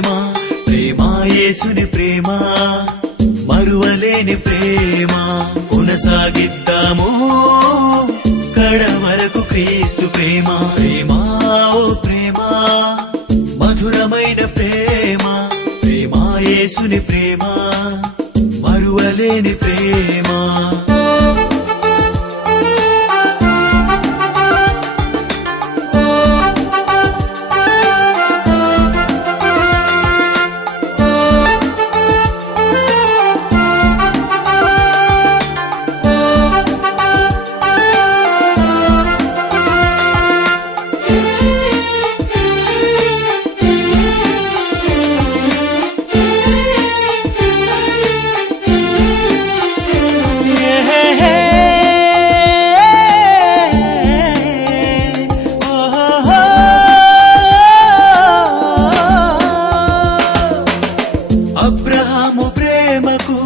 ప్రేమ ప్రేమ యేసుని ప్రేమ మరువలేని ప్రేమ కొనసాగిద్దాము కడ వరకు క్రీస్తు ప్రేమ ప్రేమ ఓ ప్రేమ మధురమైన ప్రేమ ప్రేమ యేసుని ప్రేమ మరువలేని ప్రేమ అబ్రహాము ప్రేమకు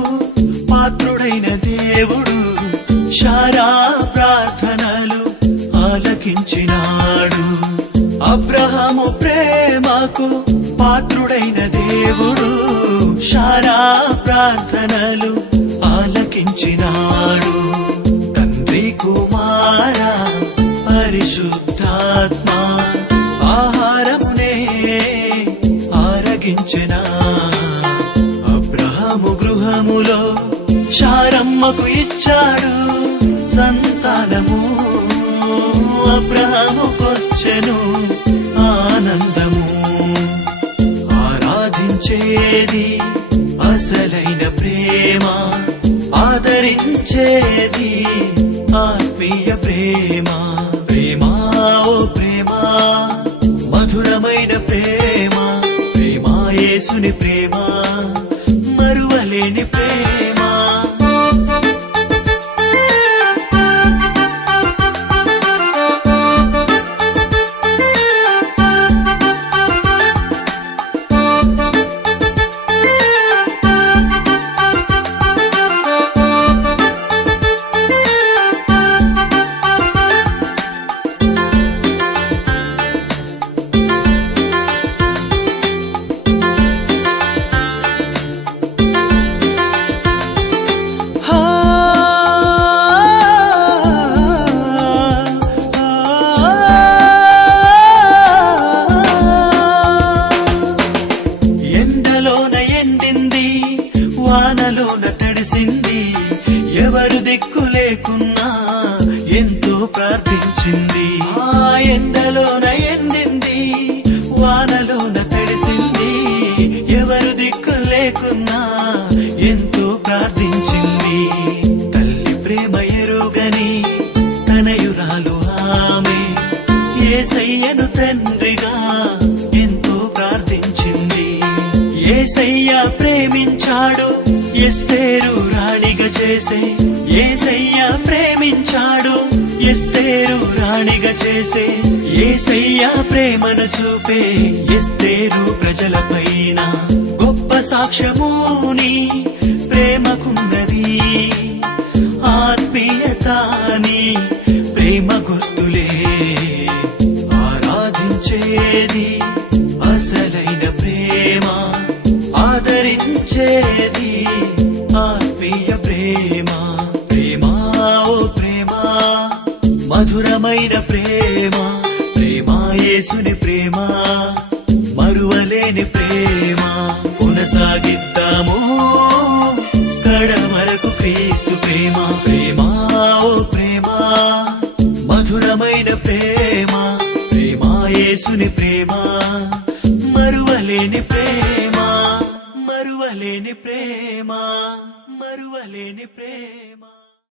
పాత్రుడైన దేవుడు శారా ప్రార్థనలు ఆలకించినాడు అబ్రహాము ప్రేమకు పాత్రుడైన దేవుడు శారా ప్రార్థనలు ఆలకించినాడు తండ్రి కుమార పరిశుద్ధాత్మ ఆహారమునే ఆరగించిన గృహములో శారమ్మకు ఇచ్చాడు సంతానము అబ్రహాముకొచ్చెను ఆనందము ఆరాధించేది అసలైన ప్రేమ ఆదరించేది ఆత్మీయ ప్రేమ ప్రేమ ఓ ప్రేమ మధురమైన ప్రేమ ప్రేమ యేసుని ప్రేమ మరువలేని ప్రేమ వానలోన తడిసింది ఎవరు దిక్కు లేకున్నా ఎంతో ప్రార్థించింది ఆ ఎండలోన ఎండింది వానలోన తడిసింది ఎవరు దిక్కు లేకున్నా ఎంతో ప్రార్థించింది తల్లి ప్రేమ ఎరుగని తనయురాలు ఆమె యేసయ్యను తండ్రిగా ఎంతో ప్రార్థించింది యేసయ్య ప్రేమించాడు ఎస్తేరు రాణిగా చేసే యేసయ్య ప్రేమించాడు ఎస్తేరు రాణిగా చేసే యేసయ్య ప్రేమను చూపే ఎస్తేరు ప్రజలపైన గొప్ప సాక్ష్యముని ప్రేమకున్నది ఆత్మీయతాని ప్రేమ గుర్తులే ఆరాధించేది అసలైన ప్రేమ ఆదరించేది ఆత్మీయ ప్రేమ ప్రేమ ఓ ప్రేమ మధురమైన ప్రేమ ప్రేమ యేసుని ప్రేమ మరువలేని ప్రేమ కొనసాగిద్దాము కడ వరకు క్రీస్తు ప్రేమ ప్రేమ ఓ ప్రేమ మధురమైన ప్రేమ ప్రేమ యేసుని ప్రేమ మరువలేని ప్రేమ మరువలేని ప్రేమ మరువలేని ప్రేమ